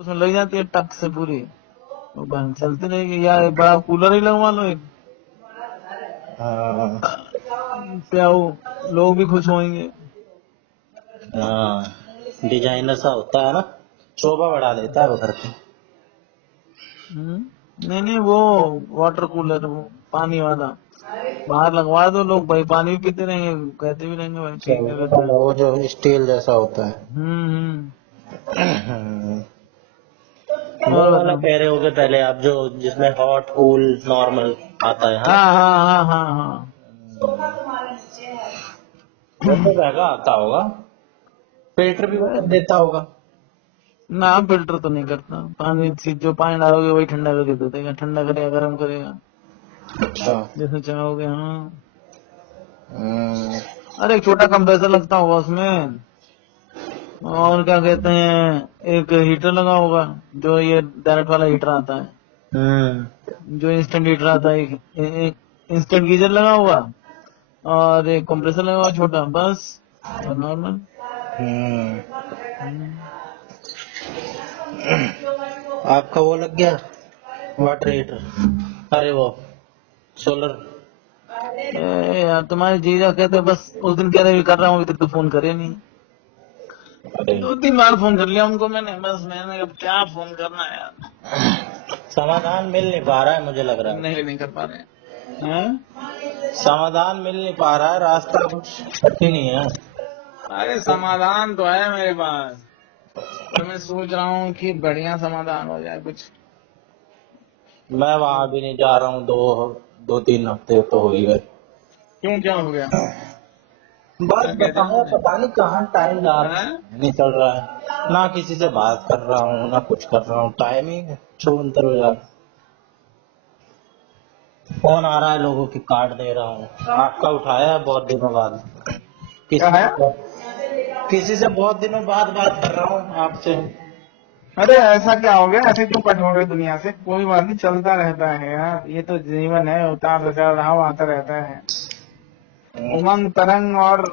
उसमें लग जाती है टक से पूरी, वो बंद चलती रहेगी। या एक बड़ा कूलर ही लगवा लो एक, हाँ क्या वो लोग भी खुश होंगे। हाँ, डिजाइनर सा होता है ना, शोभा बढ़ा देता है वो घर की। नहीं नहीं, वो वाटर कूलर, वो पानी वाला बाहर लगवा दो, लोग भाई पानी भी पीते रहेंगे, कहते भी रहेंगे भाई ठीक है लग रहा है। वो जो स्टील जैसा होता है। हम्म। हम्म। वो और वाला बताओ। कह रहे होगे पहले आप, जो जिसमें हॉट कूल नॉर्मल आता है ना? हाँ हाँ हाँ हाँ हाँ। वो तो महंगा आता होगा, फिल्टर भी वो कर देता होगा। ना फिल्टर तो नहीं करता पानी, जो पानी डालोगे वही ठंडा करके दे देगा, ठंडा करेगा गर्म करेगा अच्छा। जैसे चाहोगे। हाँ, हम्म। अरे एक छोटा कंप्रेसर लगता होगा उसमें, और क्या कहते हैं, एक हीटर लगा होगा, जो ये डायरेक्ट वाला हीटर आता है, जो इंस्टेंट हीटर आता है, एक इंस्टेंट गीजर लगा हुआ, और एक कंप्रेसर लगा हुआ छोटा, बस और नॉर्मल। आपका वो लग गया वाटर हीटर, अरे वो सोलर? यार तुम्हारे जीजा कहते बस, उस दिन कह रहे कर रहा हूँ, अभी तक तो फोन करे नहीं। अरे 2-3 बार फोन कर लिया उनको मैंने, बस मैंने अब क्या फोन करना है यार। समाधान मिल नहीं पा रहा है, मुझे लग रहा नहीं नहीं कर पा रहे हैं। है समाधान मिल नहीं पा रहा है, रास्ता कुछ कठिन ही है। अरे समाधान तो है मेरे पास, तो मैं सोच रहा हूँ कि बढ़िया समाधान हो जाए कुछ। मैं वहां भी नहीं जा रहा हूँ, दो तीन हफ्ते तो हो ही गए। क्यों, क्या हो गया? बस क्या कह दिया बताया, उन्होंने? पता नहीं कहाँ टाइम जा रहा हैं? है, निकल रहा है, ना किसी से बात कर रहा हूँ ना कुछ कर रहा हूँ, टाइम ही छूमंतर हो जा रहा है। फोन आ रहा है लोगों की, काट दे रहा हूँ, आपका उठाया है बहुत दिनों बाद, क्या किसी है? किसी से बहुत दिनों बाद बात कर रहा हूँ आपसे। अरे ऐसा क्या हो गया, ऐसे तुम कट हो गए दुनिया से? कोई बात नहीं, चलता रहता है यार, ये तो जीवन है, उतार चढ़ाव आता रहता है। उमंग तरंग और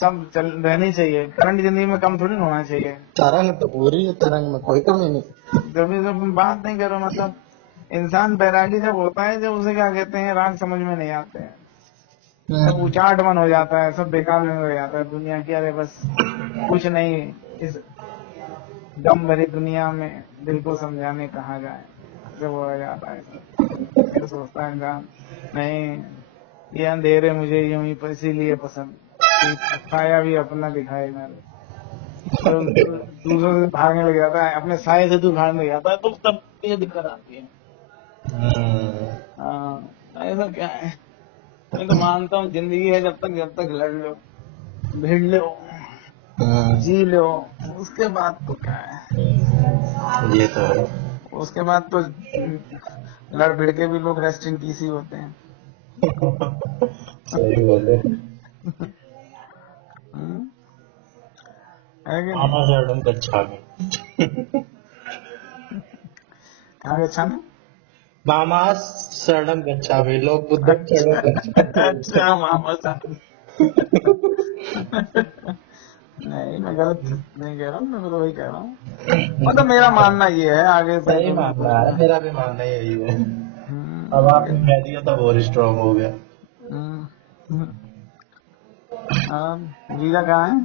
सब चल रहनी चाहिए, करंट जिंदगी में कम थोड़ी ना होना चाहिए। तरंग तो पूरी है, तरंग में कोई कमी नहीं। जब भी जब बात नहीं करो, मतलब इंसान बैरागी जब होता है, जब उसे क्या कहते हैं राग समझ में नहीं आते हैं, सब उचाट मन हो जाता है, सब बेकार में हो जाता है दुनिया की। अरे बस कुछ नहीं, इस गम भरी दुनिया में दिल को समझाने कहा जाए, जब हो जाता है सब। फिर सोचता है इंसान, नहीं ये अंधेरे मुझे यूं ही इसीलिए पसंद कि साया भी अपना दिखाए मेरे। तो दूसरों से भागने लग जाता है, अपने साये से दूर भागने लग जाता है, तो तब ये दिक्कत आती है। हाँ, ऐसा क्या है, मैं तो मानता हूँ जिंदगी है, जब तक लड़ लो, भिड़ लो, जी लो, उसके बाद तो क्या है, ये तो है। उसके बाद तो लड़ भिड़ के भी लोग रेस्ट इन पीस ही होते हैं। सही बोले। हम्म, है कि नहीं? आना शरणम गच्छामि। कहाँ अच्छा ना? मामा शरणम गच्छामि, लोग बुद्धम अच्छा, शरणम गच्छामि। अच्छा मामा साहब। नहीं, मैं गलत नहीं कह रहा हूँ, मैं तो वही कह रहा हूँ, मतलब मेरा मानना ये है, आगे से सही जो भी मानना कुछ है, भी। मेरा भी मानना यही है। अब ये आपने कह दिया तो और स्ट्रांग हो गया। हम्म, हम्म, जीजा कहाँ है?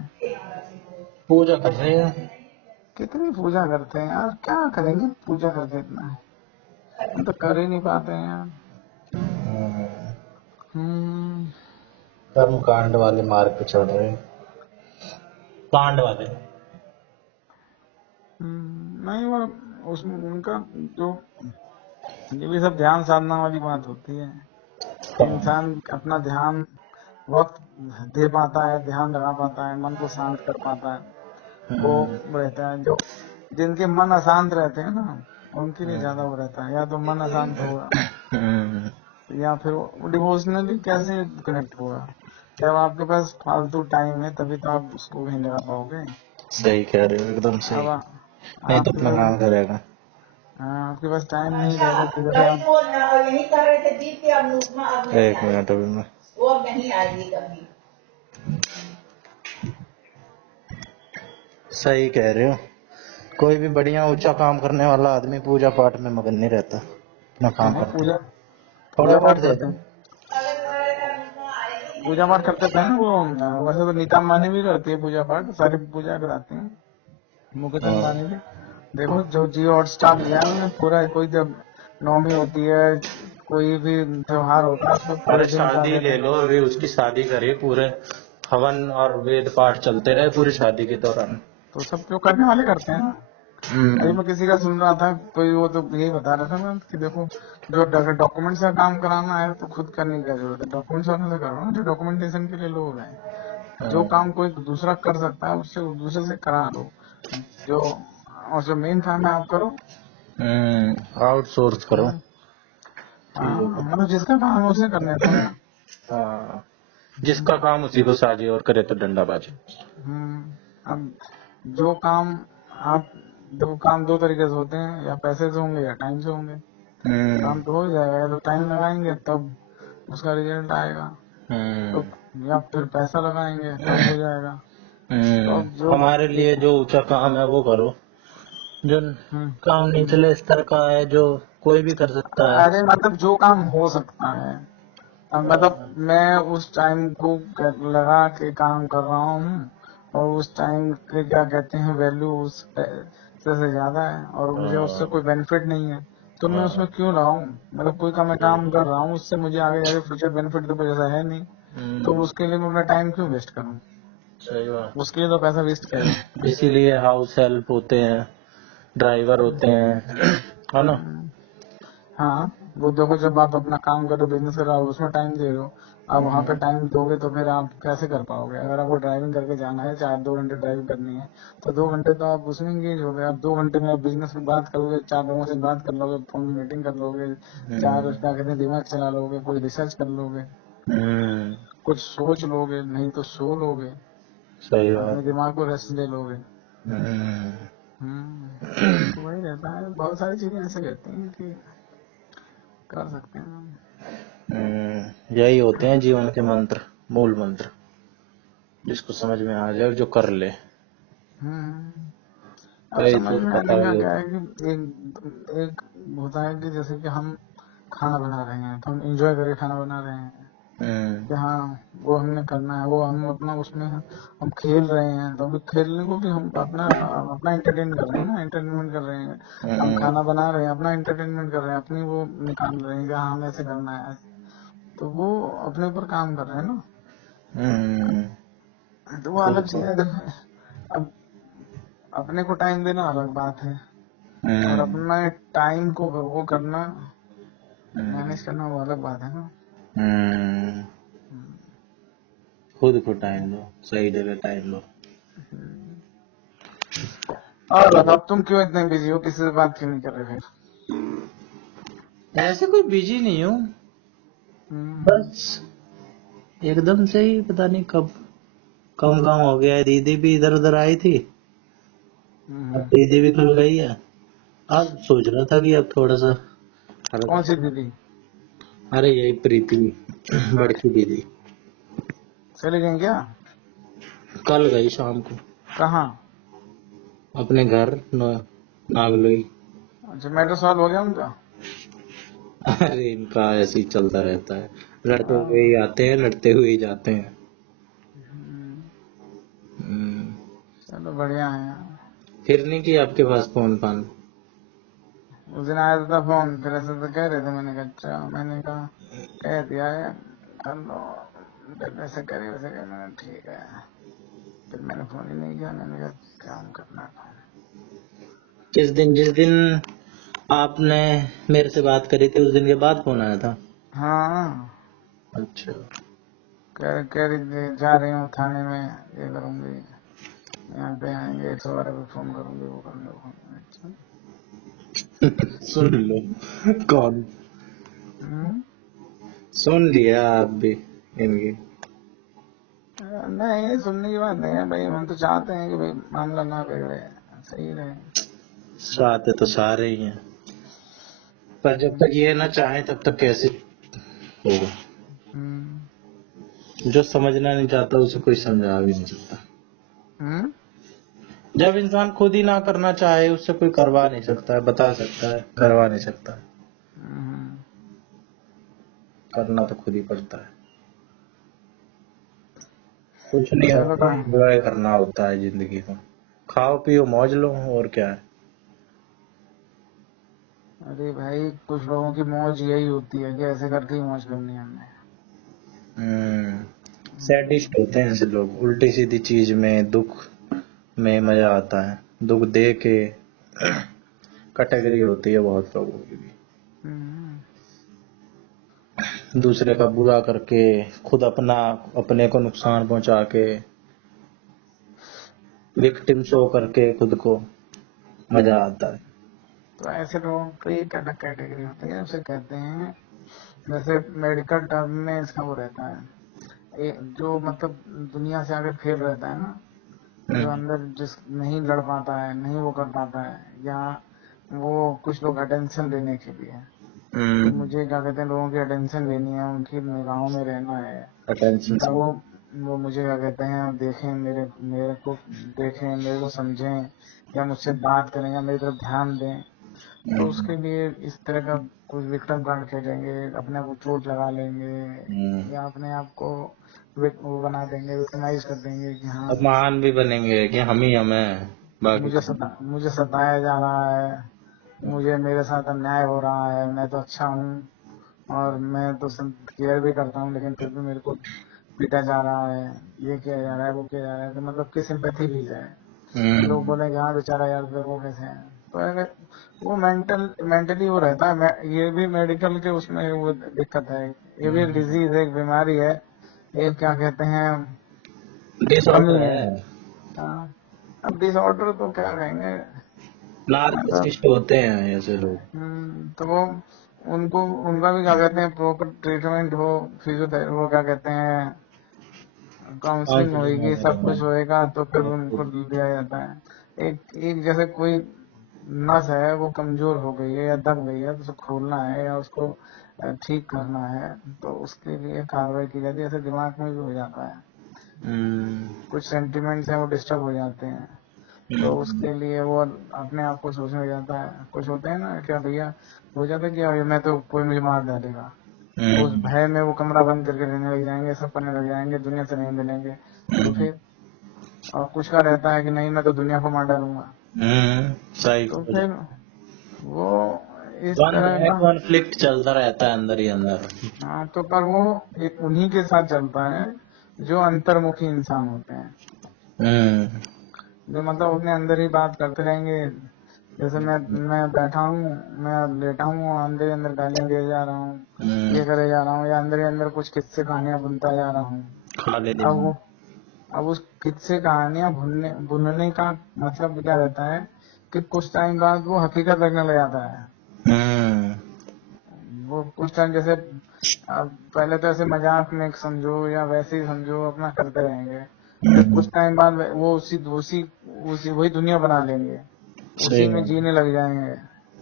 पूजा कर रहे हैं। कितनी पूजा करते हैं यार, क्या करेंगे पूजा करके इतना है, हम तो कर ही नहीं पाते हैं यार। हम्म, कर्म कांड वाले मार्ग पे चल रहे हैं, कांड वाले। नहीं वो उसमें उनका जो, ये भी सब ध्यान साधना वाली बात होती है। इंसान अपना ध्यान वक्त दे पाता है, ध्यान लगा पाता है, मन को शांत कर पाता है, वो रहता है। जो जिनके मन अशांत रहते हैं ना, उनके लिए ज्यादा वो रहता है, या तो मन अशांत होगा, या फिर डिवोशनली कैसे कनेक्ट होगा। जब आपके पास फालतू टाइम है तभी तो आप उसको नहीं लगा पाओगे। सही कह रहे हो, एकदम अब सही। नहीं तो आपके अपना पास, काम करेगा। हाँ, आपके पास टाइम नहीं रहेगा तो जैसे हम, यही कर रहे थे जीत के, अब नुकमा अब नहीं एक आएगी, मिनट अभी मैं, वो अब नहीं आएगी कभी। सही कह रहे हो, कोई भी बढ़िया ऊंचा काम करने वाला आदमी पूजा पाठ में मगन नहीं रहता, अपना काम नहीं, करता। पूजा थोड़ा पूजा बहुत पाठ दे करते दो। हैं, पूजा पाठ करते थे ना वो। वैसे तो नीता अंबानी भी करती है पूजा पाठ, सारी पूजा कराती है मुकेश हाँ। अंबानी भी। देखो जो जियो हॉटस्टार लिया है उन्होंने पूरा, कोई जब नवमी होती है, कोई भी त्योहार होता है तो पूरे अरे दिन का शादी कहते ले हैं। लो, अभी उसकी शादी करी, पूरे हवन और वेद पाठ चलते रहे पूरी शादी के दौरान। तो सब जो करने वाले करते हैं ना। अभी मैं किसी का सुन रहा था, कोई वो तो यही बता रहा था मैं कि देखो, जो डॉक्यूमेंट्स का काम कराना है तो खुद करने की क्या जरूरत है, डॉक्यूमेंट्स वाले से करो ना, जो डॉक्यूमेंटेशन के लिए लोग हैं। जो काम कोई दूसरा कर सकता है उससे दूसरे से करा लो, जो और जो मेन काम है आप करो। आउटसोर्स करो। हाँ, मतलब जिसका काम है उसे करने दो ना। हाँ, जिसका काम उसी को साझे और करे तो डंडा बाजे। अब जो काम आप दो काम दो तरीके से होते हैं, या पैसे से होंगे या टाइम से होंगे। काम तो हो ही जाएगा, तो टाइम लगाएंगे तब उसका रिजल्ट आएगा, तो या फिर पैसा लगाएंगे तब हो जाएगा। तो अब जो हमारे लिए जो ऊंचा काम है वो करो, जो हम्म, काम निचले स्तर का है जो कोई भी कर सकता है। अरे मतलब जो काम हो सकता है। अब मतलब मैं उस टाइम को लगा के काम कर रहा हूँ, और उस टाइम के क्या कहते हैं वैल्यू उस पैसे से ज्यादा है, और मुझे उससे कोई बेनिफिट नहीं है, तो मैं उसमें क्यों लगाऊं। मतलब कोई का मैं काम कर रहा हूँ, उससे मुझे आगे जाके फ्यूचर बेनिफिट तो कुछ ऐसा है नहीं, तो उसके लिए मैं अपना टाइम क्यों वेस्ट करूँ, सही बात। उसके लिए तो पैसा वेस्ट करूँ। इसीलिए हाउस हेल्प होते हैं, ड्राइवर होते हैं, है ना। हाँ, वो देखो जब आप अपना काम करो, बिजनेस करो, आप उसमें टाइम दे रहे हो, आप वहाँ पे टाइम दोगे तो फिर आप कैसे कर पाओगे। अगर आपको ड्राइविंग करके जाना है, 4-2 घंटे ड्राइविंग करनी है, तो 2 घंटे तो आप उसमें इंगेज हो गए। आप 2 घंटे में बिजनेस में बात करोगे, 4 लोगों से बात कर लोगे, फोन में मीटिंग कर लोगे, 4 क्या कहते हैं दिमाग चला लोगे, कोई रिसर्च कर लोगे, कुछ सोच लोगे, नहीं तो सो लोगे, सही अपने बात। दिमाग को रेस्ट दे लोगे। हम्म, तो वही रहता है, बहुत सारी चीजें ऐसे रहती हैं कि कर सकते हैं हम। यही होते हैं जीवन के मंत्र, मूल मंत्र, जिसको समझ में आ जाए जो कर ले। अब कई समझ तो में पता आने का भी क्या होता। है कि एक होता है कि जैसे कि हम खाना बना रहे हैं तो हम इंजॉय करके खाना बना रहे हैं, कि हाँ वो हमने करना है, वो हम अपना उसमें हम खेल रहे हैं, तो अभी खेलने को भी हम अपना अपना एंटरटेन कर रहे हैं ना, एंटरटेनमेंट कर रहे हैं। हम खाना बना रहे हैं, अपना एंटरटेनमेंट कर रहे हैं, अपनी वो निकाल रहे हैं कि हाँ हमें ऐसे करना है, तो वो अपने ऊपर काम कर रहे हैं ना, तो वो खुद अलग को। चीज है। अब अपने को टाइम देना अलग बात है, और अपना टाइम को वो करना, मैनेज करना, वो अलग बात है ना। खुद को टाइम दो, सही जगह टाइम दो। और बताओ तुम क्यों इतने बिजी हो, किसी से बात क्यों नहीं कर रहे फिर। ऐसे कोई बिजी नहीं हूँ, बस एकदम से ही पता नहीं कब कम काम हो गया है। दीदी भी इधर उधर आई थी, अब दीदी भी खुल गई है। अब सोच रहा था कि अब थोड़ा सा कौन सी दीदी अरे यही प्रीति, बड़की दीदी, चले गए क्या, कल गई शाम को कहाँ। अपने घर नागलोई। अच्छा, मैटर सॉल्व हो गया उनका। अरे इनका ऐसे ही चलता रहता है, लड़ते हुए ही आते हैं, लड़ते हुए ही जाते हैं। हम्म, चलो बढ़िया है यार। फिर नहीं कि आपके पास फोन फान। उस दिन आया था फोन, फिर ऐसे तो कह रहे थे, मैंने कहा अच्छा, मैंने कहा कह दिया है कर लो, फिर वैसे करे वैसे करे, मैंने ठीक है, फिर मैंने फोन ही नहीं किया, मैंने कहा काम करना था। जिस दिन आपने मेरे से बात करी थी उस दिन के बाद फोन आया था। हाँ, अच्छा। कह रही थी जा रही हूँ थाने में, ये करूंगी, यहाँ पे आएंगे 112 पे फोन करूंगी, वो कर लो। अच्छा। सुन लो कौन सुन लिया आप भी इनकी। नहीं, सुनने की बात नहीं है भाई, हम तो चाहते हैं कि भाई मामला ना बिगड़े, सही रहे। चाहते तो सारे ही हैं, पर जब तक ये ना चाहे तब तक कैसे होगा। जो समझना नहीं चाहता उसे कोई समझा भी नहीं सकता। जब इंसान खुद ही ना करना चाहे उससे कोई करवा नहीं सकता है, बता सकता है, करवा नहीं सकता है। करना तो खुद ही पड़ता है। कुछ नहीं चलो होता, भाई। एंजॉय करना होता है जिंदगी को। खाओ पियो मौज लो, और क्या है। अरे भाई कुछ लोगों की मौज यही होती है कि ऐसे करके ही मौज करनी है हमने। सैडिस्ट होते हैं ऐसे लोग, उल्टी सीधी चीज में, दुख में मजा आता है। दुख दे के कैटेगरी होती है बहुत लोगों की भी। दूसरे का बुरा करके खुद अपने को नुकसान पहुंचा के, विक्टिम शो करके खुद को मजा आता है। तो ऐसे लोगों की एक अलग कैटेगरी होती है, उसे कहते हैं, जैसे मेडिकल टर्म में इसका वो रहता है, जो मतलब दुनिया से आगे फेल रहता है ना, जो अंदर जिस नहीं लड़ पाता है, नहीं वो कर पाता है, या वो कुछ लोग अटेंशन लेने के लिए, कि मुझे क्या कहते हैं लोगों की अटेंशन लेनी है, उनकी निगाहों में रहना है, अटेंशन तब वो मुझे क्या कहते हैं देखें, मेरे को देखें, मेरे को समझें, या मुझसे बात करें, या मेरी तरफ ध्यान दें। तो उसके लिए इस तरह का कुछ विक्टिम कार्ड खेलेंगे, अपने आप को चोट लगा लेंगे, या अपने आप को वो बना देंगे, विक्टिमाइज कर देंगे कि हाँ अब महान भी बनेंगे कि हम ही हैं, बाकी मुझे सताया जा रहा है, मुझे मेरे साथ अन्याय हो रहा है, मैं तो अच्छा हूँ और मैं तो केयर भी करता हूँ, लेकिन फिर भी मेरे को पीटा जा रहा है, ये किया जा रहा है, वो किया जा रहा है, तो मतलब कि सिंपैथी ली जाए, लोग बोले कि हाँ बेचारा यार फिर वो कैसे है। तो अगर वो मेंटली वो रहता है, ये भी मेडिकल के उसमें वो दिक्कत है, ये भी डिजीज है, एक बीमारी है, एक क्या कहते हैं कमी डिसऑर्डर है। है। हाँ, अब डिसऑर्डर तो क्या कहेंगे, मतलब नार्सिसिस्ट होते हैं ऐसे लोग। तो वो उनको उनका भी क्या कहते हैं प्रॉपर ट्रीटमेंट हो, फिजियोथेरेपी, वो क्या कहते हैं काउंसलिंग काउंसलिंग होएगी, सब वगैरह। कुछ होएगा, तो फिर उनको दिया जाता है। एक एक जैसे कोई नस है वो कमजोर हो गई है या दब गई है, तो उसे खोलना है या उसको ठीक करना है, तो उसके लिए कार्रवाई की जाती है। ऐसे दिमाग में भी हो जाता है, कुछ सेंटिमेंट्स हैं वो डिस्टर्ब हो जाते हैं, तो उसके लिए वो अपने आप को सोचने लग जाता है। कुछ होते हैं ना क्या भैया, हो जाता है कि मैं तो कोई मुझे मार डालेगा, उस भय में वो कमरा बंद करके रहने लग जाएंगे, सब करने लग जाएंगे, दुनिया से नहीं मिलेंगे। तो फिर और कुछ का रहता है कि नहीं मैं तो दुनिया को मार डालूंगा, सही। तो फिर वो इस वन तरह का। कॉन्फ्लिक्ट चलता रहता है अंदर ही अंदर। हाँ, तो पर वो एक उन्हीं के साथ चलता है जो अंतर्मुखी इंसान होते हैं, जो मतलब अपने अंदर ही बात करते रहेंगे। जैसे मैं बैठा हूँ, मैं लेटा हूँ, अंदर ही अंदर गालियां दे जा रहा हूँ, ये करे जा रहा हूँ, या अंदर ही अंदर कुछ किस्से कहानियां बुनता जा रहा हूँ। खाली अब दिन। वो अब उस किस्से कहानियां बुनने का मतलब क्या रहता है कि कुछ टाइम बाद वो हकीकत लगने लग जाता है। वो कुछ टाइम जैसे अब पहले तो ऐसे मजाक में समझो या वैसे ही समझो, अपना करते रहेंगे, फिर कुछ टाइम बाद वो उसी उसी उसी वही दुनिया बना लेंगे, सही उसी में बात। जीने लग जाएंगे।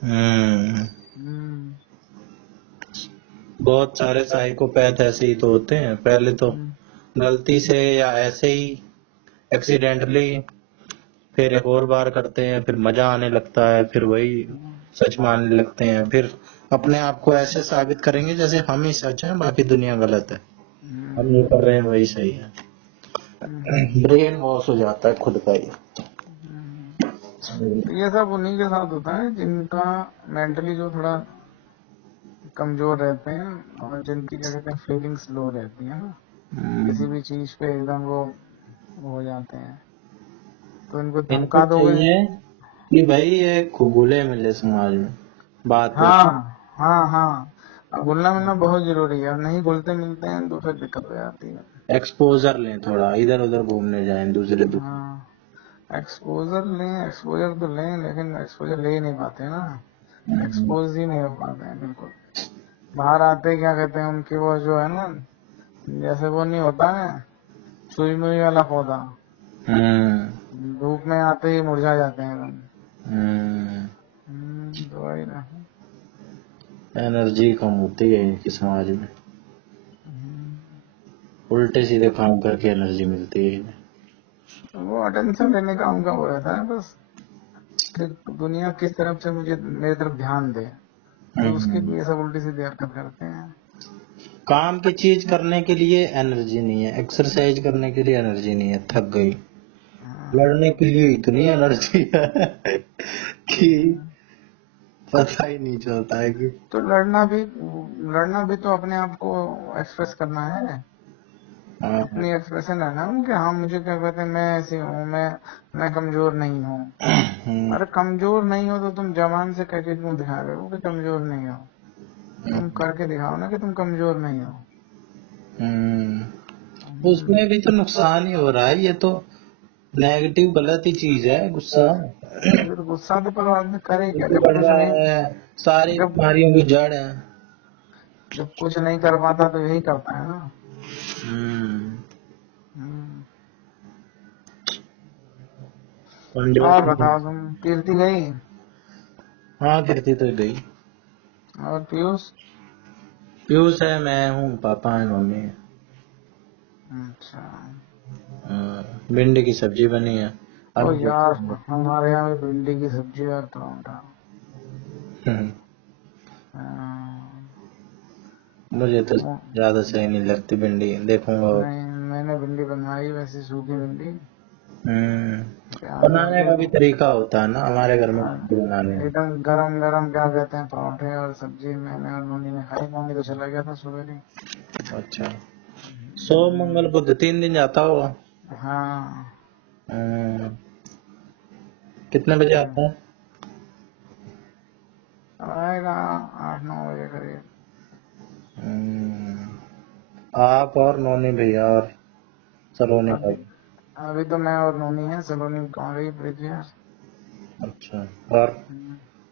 हम्म, बहुत सारे साइकोपैथ ऐसे ही तो होते हैं, पहले तो हम्म, गलती से या ऐसे ही एक्सीडेंटली, फिर एक और बार करते हैं, फिर मजा आने लगता है, फिर वही सच मानने लगते हैं, फिर अपने आप को ऐसे साबित करेंगे जैसे हम ही सच हैं, बाकी दुनिया गलत है, हम जो कर रहे हैं वही सही है। ब्रेन वॉश हो जाता है खुद का ही। तो ये सब उन्हीं के साथ होता है जिनका मेंटली जो थोड़ा कमजोर रहते हैं, और जिनकी क्या कहते हैं फीलिंग्स लो रहती है ना, किसी भी चीज पे एकदम वो हो जाते हैं, तो इनको इनको धमका दोगे। चाहिए कि भाई ये घुले मिले समाज में, बात हाँ, हाँ, हाँ, अब घुलना मिलना बहुत जरूरी है, और नहीं घुलते मिलते हैं तो फिर दिक्कत हो जाती है। एक्सपोजर लें, थोड़ा इधर उधर घूमने जाएं दूसरे दूसरे। हाँ, एक्सपोजर तो लें, लेकिन एक्सपोजर ले ही नहीं पाते ना, एक्सपोज ही नहीं हो पाते हैं बिल्कुल। बाहर आते क्या कहते हैं उनकी वो जो है ना, जैसे वो नहीं होता है सुई मुई वाला पौधा, धूप में आते ही मुरझा जाते हैं एकदम। तो वही ना। एनर्जी कम होती है इनकी समाज में, उल्टे सीधे काम करके एनर्जी मिलती है इन्हें। वो अटेंशन लेने का उनका वो रहता है बस, कि दुनिया किस तरफ से मुझे मेरी तरफ ध्यान दे, तो उसके लिए सब उल्टी सीधी हरकत करते हैं। काम की चीज करने के लिए एनर्जी नहीं है, एक्सरसाइज करने के लिए एनर्जी नहीं है, थक गई। लड़ने के लिए इतनी एनर्जी है कि पता ही नहीं चलता है कि तो लड़ना भी तो अपने आप को एक्सप्रेस करना है, अपनी एक्सप्रेशन है ना कि हाँ मुझे क्या कहते हैं, मैं ऐसी हूँ, मैं कमजोर नहीं हूँ। अरे कमजोर नहीं हो तो तुम जबान से कह के क्यों दिखा रहे हो कि कमजोर नहीं हो? तुम करके दिखाओ ना कि तुम कमजोर नहीं हो। उसमें भी तो नुकसान ही हो रहा है, ये तो नेगेटिव गलत ही चीज है गुस्सा। फिर गुस्सा तो पर आदमी करे क्या, जब बढ़ कुछ रहा नहीं, है, सारी जब बीमारियों की जड़ है। जब कुछ नहीं कर पाता तो यही करता है ना। हम्म। और बताओ, तुम कीर्ति गई हाँ कीर्ति तो गई। और पीयूष? पीयूष है, मैं हूँ, पापा है, मम्मी है। अच्छा। भिंडी की सब्जी बनी है ओ अब। यार, हमारे यहाँ भी भिंडी की सब्जी और पराठा। मुझे तो ज्यादा सही नहीं लगती भिंडी, देखूंगा। नहीं, मैंने भिंडी बनवाई वैसी सूखी भिंडी, प्याज बनाने का भी डाल तरीका होता है ना हमारे घर में के बनाने में। एकदम गरम गरम क्या कहते हैं पराठे और सब्जी मैंने और मम्मी ने खाई। मम्मी तो चला गया था सुबह ही। अच्छा, सोम मंगल बुध 3 दिन जाता होगा। हाँ। कितने बजे आता है? आएगा 8-9 बजे करीब। आप और नोनी भैया और सलोनी अभी भाई? अभी तो मैं और नोनी है, सलोनी कहाँ गई पृथ्वी। अच्छा, और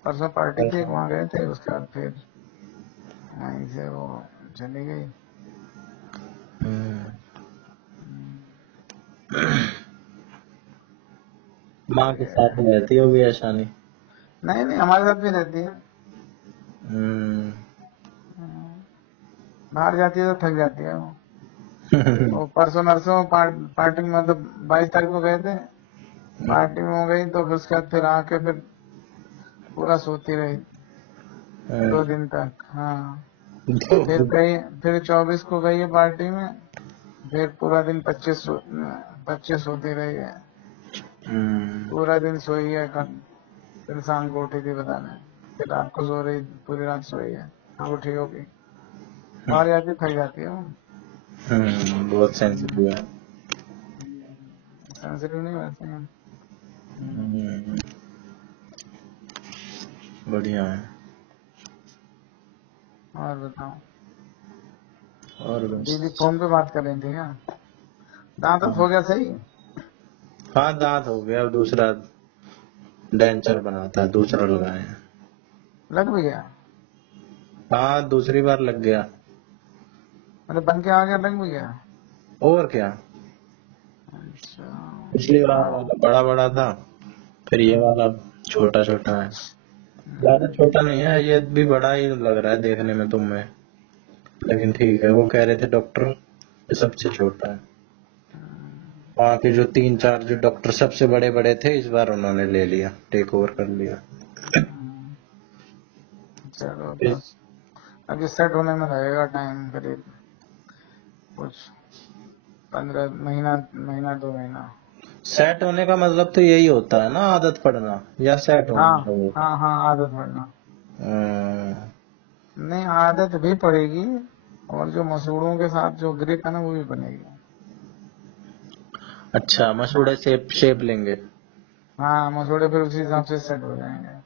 परसों पार्टी थी, वहाँ गए थे, उसके बाद फिर वहीं से वो चली गई। माँ के साथ ही रहती होगी ऐसा नहीं? नहीं नहीं, हमारे साथ भी रहती है। बाहर जाती है तो थक जाती है वो। वो परसों नरसों पार्टी में, मतलब 22 तारीख को गए थे, पार्टी में हो गई तो फिर उसके बाद फिर आके फिर पूरा सोती रही 2 दिन तक। हाँ, फिर गई, फिर 24 को गई है पार्टी में, फिर पूरा दिन 25 सोती रही है, पूरा दिन सोई है। फिर शाम को उठी थी बताने, फिर रात को सो रही, पूरी रात सोई है, फिर उठी होगी। बाहर जाती थक जाती है वो। बहुत सेंसिटिव है। सेंसिटिव नहीं वैसे हैं। बढ़िया है। और बताओ, और बस। दीदी फोन पे बात कर रही थी क्या? दांत हो गया सही? हाँ दांत हो गया, अब दूसरा डेंचर बनाता है, दूसरा लगाए हैं। लग भी गया? हाँ दूसरी बार लग गया। मतलब बन के आ गया, लग भी गया? और क्या, अच्छा। पिछली बार वाला बड़ा बड़ा था, फिर ये वाला छोटा छोटा है। ज्यादा छोटा नहीं है, ये भी बड़ा ही लग रहा है देखने में तुम्हें, लेकिन ठीक है। वो कह रहे थे डॉक्टर ये सबसे छोटा है। वहाँ के जो 3-4 जो डॉक्टर सबसे बड़े बड़े थे, इस बार उन्होंने ले लिया, टेक ओवर कर लिया। चलो बस, अभी सेट होने में लगेगा टाइम, करीब कुछ 15 महीना, 2 महीना। सेट होने का मतलब तो यही होता है ना, आदत पड़ना, या सेट हाँ होना। हाँ हाँ, आदत पड़ना। हम्म, नहीं, आदत भी पड़ेगी, और जो मसूड़ों के साथ जो ग्रिप है ना वो भी बनेगी। अच्छा, मसूड़े शेप लेंगे। हाँ, मसूड़े फिर उसी हिसाब से सेट हो जाएंगे।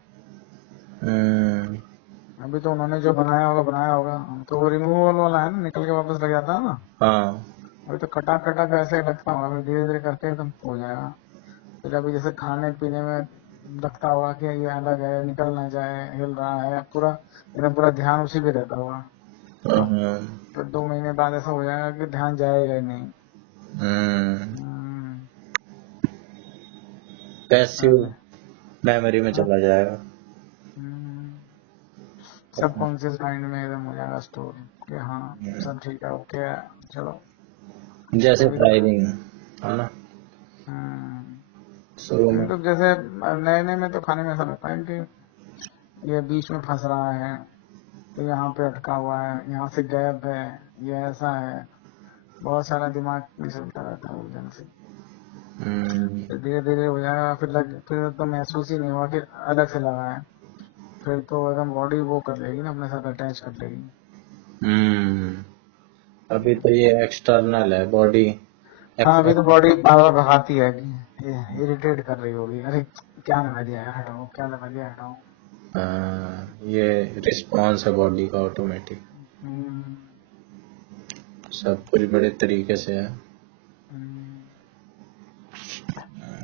अभी तो उन्होंने जो बनाया होगा, तो वो रिमूवल वाला है ना, निकल के वापस लग जाता है ना। हाँ। अभी तो कटा कटा का ऐसे लगता होगा, फिर धीरे धीरे करके एकदम हो जाएगा। फिर अभी जैसे खाने पीने में लगता होगा कि ये अलग है, निकल ना जाए, हिल रहा है पूरा, एकदम पूरा ध्यान उसी पे रहता होगा। फिर 2 महीने बाद ऐसा हो जाएगा कि ध्यान जाएगा ही नहीं। पैसिव मेमोरी में चला जाएगा। सबकॉन्शियस माइंड में एकदम हो जाएगा स्टोर कि हाँ सब ठीक है, ओके है, चलो। जैसे ड्राइविंग है ना। शुरू में। तो जैसे नए नए में तो खाने में ऐसा लगता है कि ये बीच में फंस रहा है, तो यहाँ पे अटका हुआ है, यहाँ से गैप है, ये ऐसा है, बहुत सारा दिमाग में चलता रहता है उलझन से। फिर धीरे धीरे हो जाएगा, फिर तो महसूस ही नहीं हुआ कि अलग से लगा है, फिर तो एकदम बॉडी वो कर लेगी ना, अपने साथ अटैच कर लेगी। अभी तो ये एक्सटर्नल है बॉडी। हाँ, अभी तो बॉडी बार बार भगाती है कि इरिटेट कर रही होगी, अरे क्या लगा दिया है, हटाओ, क्या लगा दिया है, हटाओ। ये रिस्पॉन्स है बॉडी का ऑटोमेटिक। हम्म, सब कुछ बड़े तरीके से है।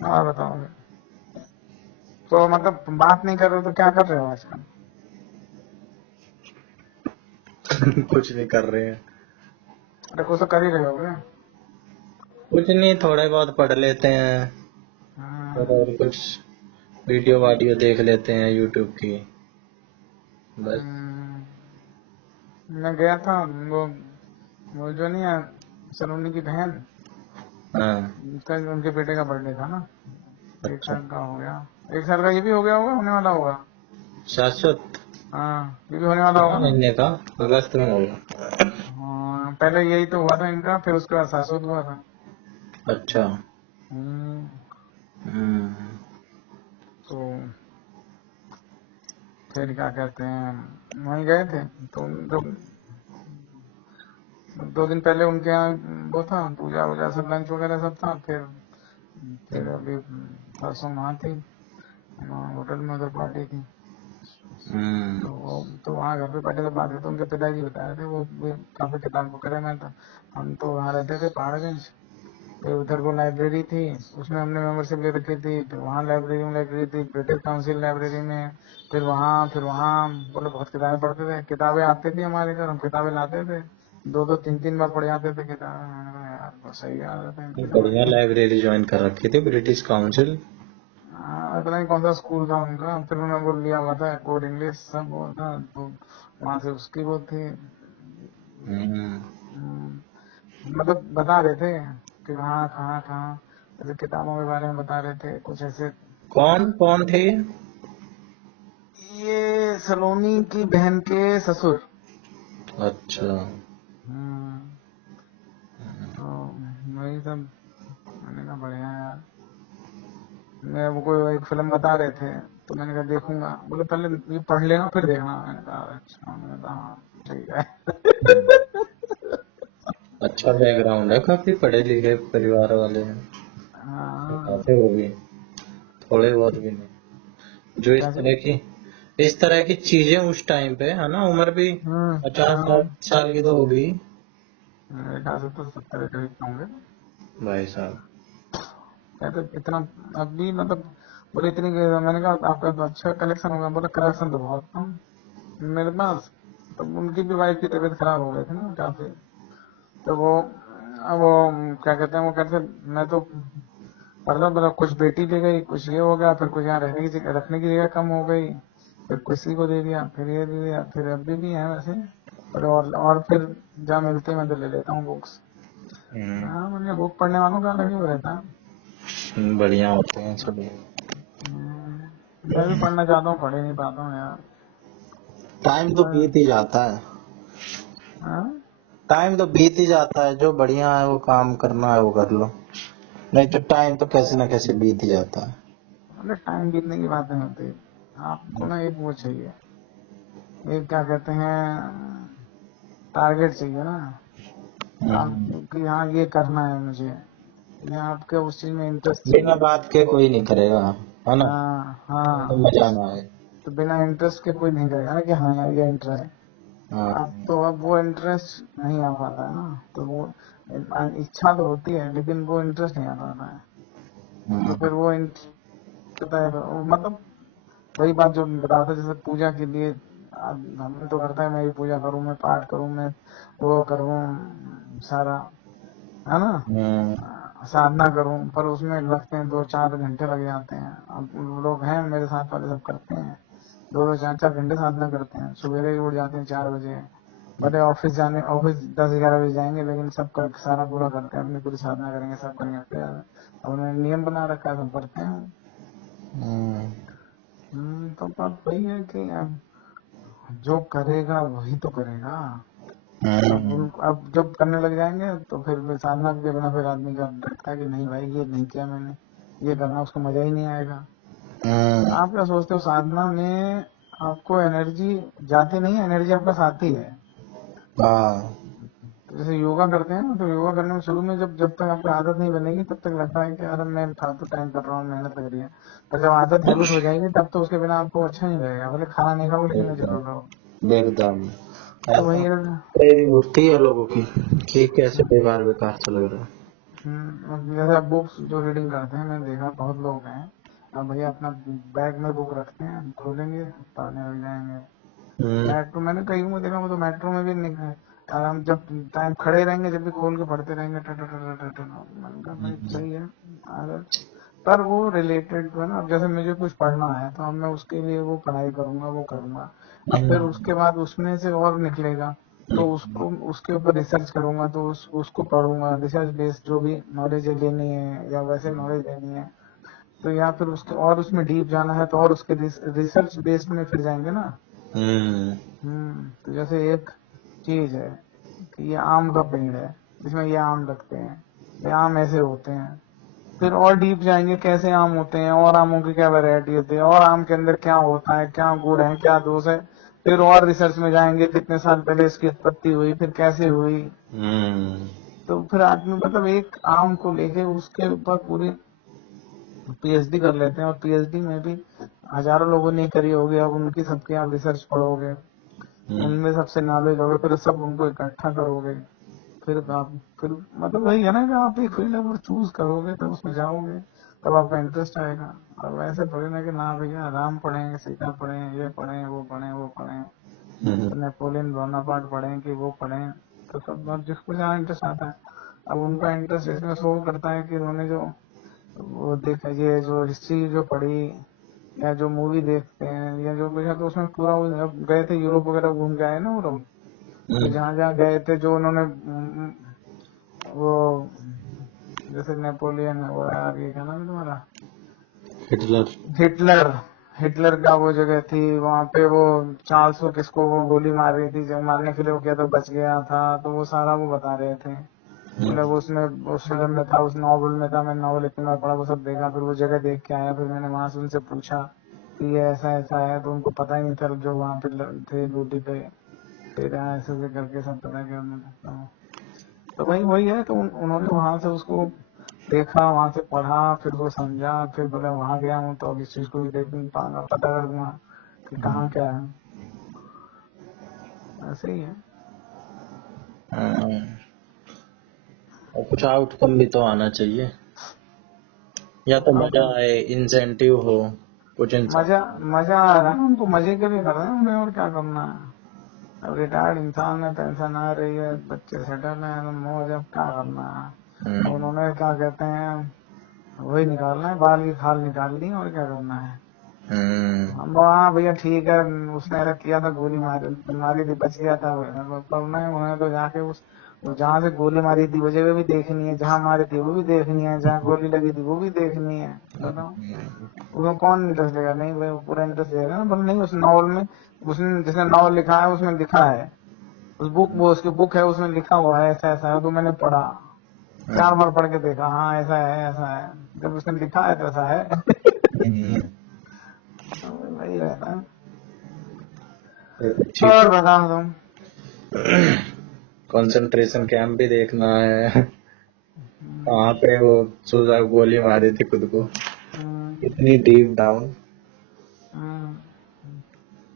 और बताओ, तो मतलब बात नहीं कर रहे हो तो क्या कर रहे हो आजकल? कुछ नहीं कर रहे हैं। अरे कुछ तो कर ही रहे हो क्या? कुछ नहीं, थोड़े बहुत पढ़ लेते हैं और कुछ वीडियो वाडियो देख लेते हैं यूट्यूब की, बस। मैं गया था, वो जो नहीं है सलोनी की बहन, उनके बेटे का बर्थडे था ना, 1 साल का हो गया, 1 साल का ये भी हो गया होगा, होने वाला होगा। शाश्वत हाँ, ये भी होने वाला होगा ना। महीने का, अगस्त में होगा। हाँ, पहले यही तो हुआ था इनका, फिर उसके बाद शाश्वत हुआ था। अच्छा। तो फिर क्या कहते हैं, वहीं गए थे, तो जब 2 दिन पहले उनके यहाँ वो था, पूजा वूजा सब, लंच वगैरह सब था, फिर अभी परसों वहाँ थी, होटल में उधर पार्टी थी, तो वहाँ घर पे बैठे थे, बात तो उनके पिताजी बता रहे थे, वो भी काफी किताब वगैरह में था। हम तो वहाँ रहते थे पहाड़गंज, फिर उधर को लाइब्रेरी थी, उसमें हमने मेंबरशिप ले रखी थी, फिर वहाँ लाइब्रेरी थी, ब्रिटिश काउंसिल लाइब्रेरी में, फिर वहाँ बोले बहुत किताबें पढ़ते थे, किताबें आती थी हमारे घर, हम किताबें लाते थे, 2-2 3-3 बार पढ़ जाते थे किताबें। मैंने कहा यार बहुत सही आदत है इनकी तो बढ़िया भाई। लाइब्रेरी ज्वाइन कर रखी थी, ब्रिटिश काउंसिल। पता नहीं कौन सा स्कूल था उनका, फिर उन्होंने वो लिया हुआ था कोड इंग्लिश सब वो था, तो वहाँ से उसकी वो थी। मतलब बता रहे थे कि हाँ कहाँ कहाँ, जैसे किताबों के बारे में बता रहे थे कुछ ऐसे। कौन कौन थे ये? ये सलोनी की बहन के ससुर। अच्छा। तो वही सब, मैंने कहा बढ़िया है यार। मैं वो कोई एक फिल्म बता रहे थे, तो मैंने कहा देखूंगा, बोले पहले ये पढ़ लेना फिर देखना, मैंने कहा अच्छा, मैंने कहा हाँ ठीक है। अच्छा बैकग्राउंड है, काफी पढ़े लिखे परिवार वाले हैं। हाँ, काफी वो भी, थोड़े बहुत भी नहीं, जो कैसे? इस तरह की चीजें उस टाइम पे है ना, उम्र भी 50-60 साल की तो होगी मेरे ख्याल से तो 70 के करीब होंगे भाई साहब। कहते इतना। अभी मतलब बोले इतनी, मैंने कहा आपका तो अच्छा कलेक्शन होगा, बोला कलेक्शन तो बहुत कम मेरे पास। तो उनकी भी वाइफ की तबीयत खराब हो गई थी ना काफी, तो वो क्या कहते हैं, वो कहते मैं तो मतलब कुछ बेटी ले गई, कुछ ये हो गया, फिर कुछ यहाँ रखने की जगह कम हो गई, फिर किसी को दे दिया, फिर ये दे दिया, फिर अभी भी है वैसे, और फिर जहाँ मिलते हैं मैं तो ले लेता हूँ बुक्स। हाँ, मुझे बुक पढ़ने वालों का अलग ही वो रहता है। बढ़िया होते हैं सब। मैं भी पढ़ना चाहता हूँ, पढ़ ही नहीं पाता हूँ यार। टाइम तो बीत ही जाता है, हाँ? टाइम तो बीत ही जाता है, जो बढ़िया है वो काम करना है वो कर लो, नहीं तो टाइम तो कैसे ना कैसे बीत ही जाता है। मतलब टाइम बीतने की बात नहीं होती, आपको ना एक वो चाहिए, एक क्या कहते हैं, टारगेट चाहिए ना, कि हाँ ये करना है मुझे, या आपके उस चीज में इंटरेस्ट बिना चाहिए। बात के कोई नहीं करेगा, है ना, हाँ तो हाँ, मजा ना आए। तो बिना इंटरेस्ट के कोई नहीं करेगा ना कि हाँ यार ये इंटरेस्ट है। अब तो अब वो इंटरेस्ट नहीं आ पाता है ना, तो वो इच्छा तो होती है लेकिन वो इंटरेस्ट नहीं आ पाता है, तो फिर वो मतलब वही बात जो बता रहा था, जैसे पूजा के लिए हम तो करता है, मैं भी पूजा करूँ, मैं पाठ करूँ, मैं वो करूँ सारा, है ना, साधना करूँ, पर उसमें लगते हैं 2-4 घंटे लग जाते हैं। अब लोग हैं मेरे साथ वाले सब करते हैं, 2-2 4-4 घंटे साधना करते हैं, सवेरे ही उठ जाते हैं 4 बजे, बड़े ऑफिस 10-11 बजे जाएंगे, लेकिन सबका सारा पूरा करते हैं, अपनी पूरी साधना करेंगे, सब करेंगे। अब उन्होंने नियम बना रखा है, सब करते हैं। तो बात वही है कि अब जो करेगा वही तो करेगा। अब जब करने लग जाएंगे तो फिर साधना के बिना फिर आदमी का डरता है कि नहीं भाई ये नहीं किया मैंने, ये करना, उसको मजा ही नहीं आएगा। आप क्या सोचते हो, साधना में आपको एनर्जी जाती नहीं है, एनर्जी आपका साथी है। तो जैसे योगा करते हैं ना, तो योगा करने में शुरू में जब तक आपकी आदत नहीं बनेगी तब तक लगता है कि यार मैं फालतू टाइम कर रहा हूँ, मेहनत लग रही है। पर जब आदत हैबिट हो जाएगी तब तो उसके बिना आपको अच्छा नहीं लगेगा, भले खाना नहीं खाओ लेकिन जरूर रहो। एकदम तो वही है। क्रेविंग उठती है लोगों की कि कैसे बेकार चल रहा है। जैसे आप बुक्स जो रीडिंग करते हैं, मैंने देखा बहुत लोग हैं, अब भैया अपना बैग में बुक रखते हैं, खोलेंगे पढ़ने लग जाएंगे। मेट्रो मैंने कई को देखा, वो तो मेट्रो में भी निकले आराम, जब टाइम खड़े रहेंगे जब भी खोल के पढ़ते रहेंगे। मैंने कहा भाई सही है आदत, पर वो रिलेटेड है ना। अब जैसे मुझे कुछ पढ़ना है तो अब मैं उसके लिए वो पढ़ाई करूंगा, वो करूंगा। अब फिर उसके बाद उसमें से और निकलेगा तो उसको उसके ऊपर रिसर्च करूंगा, तो उसको पढ़ूंगा, रिसर्च बेस्ड जो भी नॉलेज लेनी है या वैसे नॉलेज लेनी है, तो या फिर उसके और उसमें डीप जाना है तो और उसके रिसर्च बेस्ड में फिर जाएंगे ना। तो जैसे एक चीज है कि ये आम का पेड़ है, इसमें ये आम लगते हैं, ये आम ऐसे होते हैं, फिर और डीप जाएंगे कैसे आम होते हैं, और आमों की क्या वैरायटी होती है, और आम के अंदर क्या होता है, क्या गुण है, क्या दोष है, फिर और रिसर्च में जाएंगे कितने साल पहले इसकी उत्पत्ति हुई, फिर कैसे हुई। तो फिर आदमी मतलब एक आम को लेके उसके ऊपर पूरी पीएचडी कर लेते हैं, और पीएचडी में भी हजारों लोगों ने करी होगी, अब उनकी सबकी आप रिसर्च पढ़ोगे, उनमें सबसे नॉलेज होगा, फिर सब उनको इकट्ठा करोगे, फिर आप फिर मतलब वही है ना कि आप एक फील्ड अगर चूज करोगे तो उसमें जाओगे, तब आपका इंटरेस्ट आएगा। और वैसे थोड़ी ना कि ना भैया राम पढ़ेंगे, सीता पढ़ें, ये पढ़ें, वो पढ़ें, वो पढ़ें, तो नेपोलियन बोनापार्ट पढ़ें कि वो पढ़ें, तो सब अब जिसको जहाँ इंटरेस्ट आता है। अब उनका इंटरेस्ट इसमें शो करता है कि उन्होंने जो वो देखा, ये जो हिस्ट्री जो पढ़ी या जो मूवी देखते हैं या जो कुछ है, तो उसमें पूरा वो जब गए थे यूरोप वगैरह घूम के आए ना वो लोग, तो जहाँ जहाँ गए थे जो उन्होंने वो जैसे नेपोलियन वो यार ये क्या नाम है तुम्हारा, हिटलर हिटलर का वो जगह थी वहाँ पे, वो 400 किसको वो गोली मार रही थी, जब मारने के लिए वो किया तो बच गया था, तो वो सारा वो बता रहे थे। मतलब उसमें उस फिल्म में था, उस नॉवल में था, मैंने नॉवल इतनी बार पढ़ा, वो सब देखा, फिर वो जगह देख के आया, फिर मैंने वहां से उनसे पूछा कि ये ऐसा ऐसा है, तो उनको पता ही नहीं था जो वहाँ पे थे ड्यूटी पे, फिर ऐसे ऐसे करके सब पता किया उन्होंने। तो वही वही है, तो उन्होंने वहां से उसको देखा, वहां से पढ़ा, फिर वो समझा, फिर बोला वहां गया हूँ तो अब इस चीज को भी देख नहीं पाऊंगा, पता कर दूंगा कि कहाँ क्या है। ऐसे ही है। और कुछ आउटकम भी तो आना चाहिए, या तो मजा आए, इंसेंटिव हो, कुछ मजा मजा आ रहा है उनको, मजे के लिए कर रहे हैं उन्हें, और क्या करना है। अब रिटायर्ड इंसान है, पेंशन आ रही है, बच्चे सेटल है, तो मौज, अब क्या करना है। अब उन्होंने क्या कहते हैं वही निकालना है, बाल की खाल निकाल दी और क्या करना है। हाँ भैया ठीक है, उसने ऐसा किया था, गोली मारी थी, बच गया था, पर नहीं, उन्होंने तो जाके उस जहाँ से गोली मारी थी वो जगह भी देखनी है, जहाँ मारी थी वो भी देखनी है, जहाँ गोली लगी थी वो भी देखनी है। बताओ उसमें कौन इंटरेस्ट लेगा, नहीं भाई वो पूरा इंटरेस्ट लेगा ना। पर नहीं, उस नॉवल में उसने जिसने नॉवल लिखा है उसमें लिखा है, उस बुक वो उसकी बुक है उसमें लिखा हुआ है ऐसा ऐसा है, तो मैंने पढ़ा 4 बार पढ़ के देखा, हाँ ऐसा है ऐसा है, जब उसने लिखा है तो ऐसा है। वही रहता है। और बताओ तुम। कंसंट्रेशन कैंप भी देखना है, वहाँ पे वो सुजा गोली मारी थी खुद को, इतनी डीप डाउन।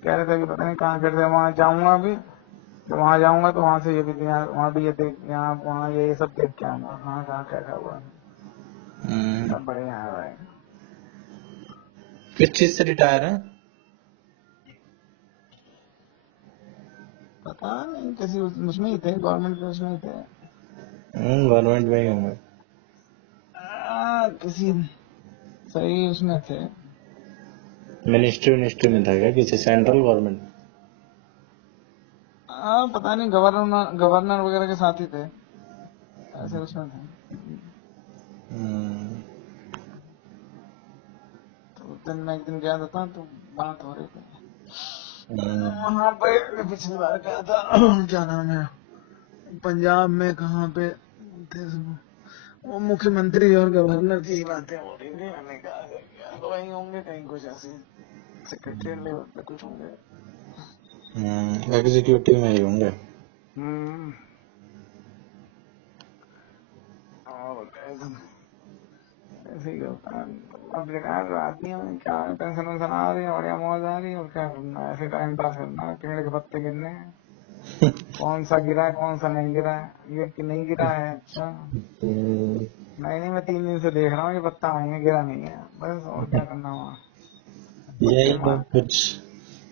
कह रहे थे कि पता नहीं कहाँ कर रहे, वहाँ जाऊंगा अभी, तो वहाँ जाऊंगा तो वहाँ से ये भी वहाँ भी ये देख, यहाँ वहाँ ये सब देख के आऊंगा, वहाँ कहाँ क्या क्या हुआ। सब बढ़िया है भाई। किस चीज से रिटायर है? पता नहीं किसी उसमें ही थे, गवर्नमेंट के उसमें ही थे। गवर्नमेंट में ही होंगे। किसी सही उसमें थे। मिनिस्ट्री में था क्या, किसी सेंट्रल गवर्नमेंट? हाँ पता नहीं, गवर्नर वगैरह के साथ ही थे ऐसे उसमें थे। तो उस दिन मैं एक दिन गया था तो बात हो रही थी वहाँ पे। पिछली बार गया था क्या नाम है, पंजाब में कहाँ पे थे सब, वो मुख्यमंत्री और गवर्नर की बातें हो रही थी। मैंने कहा तो वहीं होंगे कहीं, कुछ ऐसे सेक्रेटरी लेवल पे कुछ होंगे। एग्जीक्यूटिव में ही होंगे। और ऐसे ही होता है। अब रिटायर आदमी है, क्या टेंशन वेंशन आ रही है, बढ़िया मौज आ रही है, और क्या करना है, ऐसे टाइम पास करना है, पेड़ के पत्ते गिरने हैं, कौन सा गिरा है कौन सा नहीं गिरा है, ये कि नहीं गिरा है, अच्छा नहीं मैं 3 दिन से देख रहा हूँ ये पत्ता वहीं है, गिरा नहीं है, बस और क्या करना हुआ।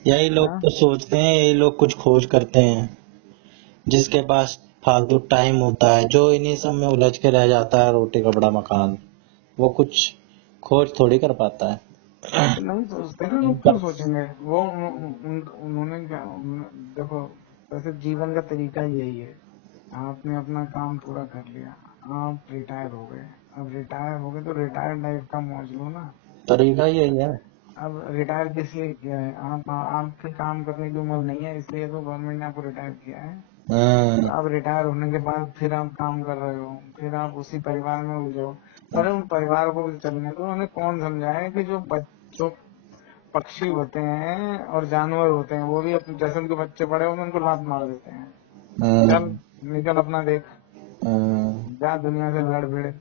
यही लोग हाँ? तो सोचते हैं, यही लोग कुछ खोज करते हैं, जिसके पास फालतू टाइम होता है, जो इन्हीं सब में उलझ के रह जाता है, रोटी कपड़ा मकान, वो कुछ खोज थोड़ी कर पाता है। नहीं सोचते ना लोग, क्यों सोचेंगे वो उन्होंने क्या देखो, वैसे जीवन का तरीका ही यही है, आपने अपना काम पूरा कर लिया, आप रिटायर हो गए, अब रिटायर हो गए तो रिटायर्ड लाइफ का मौज लो ना। तरीका यही है। अब रिटायर किस लिए किया है, आपके काम करने की उम्र नहीं है, इसलिए तो गवर्नमेंट ने आपको रिटायर किया है। अब रिटायर होने के बाद फिर आप काम कर रहे हो, फिर आप उसी परिवार में उलझे हो, अरे उन परिवार को भी चलने दो। उन्हें कौन समझाए कि जो पक्षी होते हैं और जानवर होते हैं, वो भी अपने जैसे उनके बच्चे बड़े होते हैं उनको लात मार देते हैं, चल निकल अपना देख, जा दुनिया से लड़ भिड़।